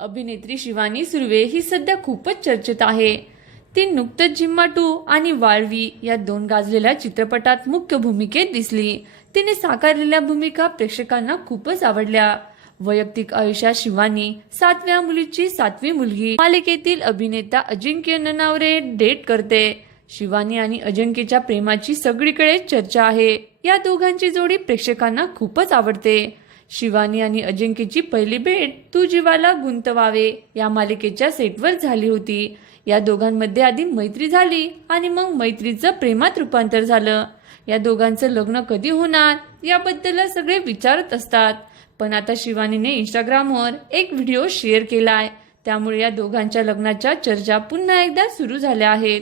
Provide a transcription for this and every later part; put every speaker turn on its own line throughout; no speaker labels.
अभिनेत्री शिवानी सुर्वे ही सध्या खूपच चर्चेत आहे. ती नुकतंच जिम्मा टू आणि वाळवी या दोन गाजलेल्या चित्रपटात मुख्य भूमिकेत दिसली. तिने साकारलेल्या भूमिका प्रेक्षकांना खूपच आवडल्या. वैयक्तिक आयुष्यात शिवानी सातव्या मुलीची सातवी मुलगी मालिकेतील अभिनेता अजिंक्य ननावरे डेट करते. शिवानी आणि अजिंक्यच्या प्रेमाची सगळीकडे चर्चा आहे. या दोघांची जोडी प्रेक्षकांना खूपच आवडते. शिवानी आणि अजिंक्यची पहिली भेट तू जीवाला गुंतवावे या मालिकेच्या सेटवर झाली होती. या दोघांमध्ये आधी मैत्री झाली आणि मग मैत्रीचं प्रेमात रूपांतर झालं. या दोघांचं लग्न कधी होणार याबद्दल सगळे विचारत असतात. पण आता शिवानीने इंस्टाग्रामवर एक व्हिडिओ शेअर केलाय. त्यामुळे या दोघांच्या लग्नाच्या चर्चा पुन्हा एकदा सुरू झाल्या आहेत.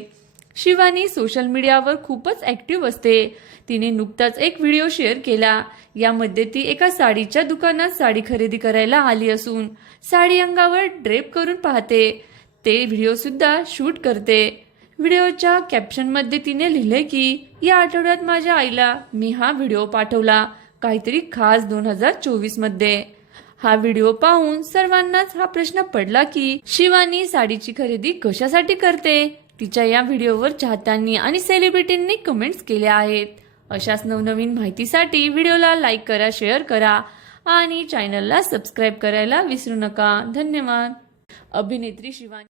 शिवानी सोशल मीडियावर खूपच ऍक्टिव्ह असते. तिने नुकताच एक व्हिडिओ शेअर केला. यामध्ये ती एका साडीच्या दुकानात साडी खरेदी करायला आली असून साडी अंगावर ड्रेप करून पाहते. ते व्हिडिओ सुद्धा शूट करते. व्हिडिओच्या कॅप्शनमध्ये तिने लिहिले की या आठवड्यात माझ्या आईला मी हा व्हिडिओ पाठवला काहीतरी खास दोन हजार चोवीसमध्ये. हा व्हिडिओ पाहून सर्वांनाच हा प्रश्न पडला की शिवानी साडीची खरेदी कशासाठी करते? तिच्या या व्हिडिओवर चाहत्यांनी आणि सेलिब्रिटींनी कमेंट्स केल्या आहेत. अशाच नवनवीन माहितीसाठी व्हिडिओला लाईक करा शेअर करा आणि चॅनलला सबस्क्राईब करायला विसरू नका. धन्यवाद. अभिनेत्री शिवानी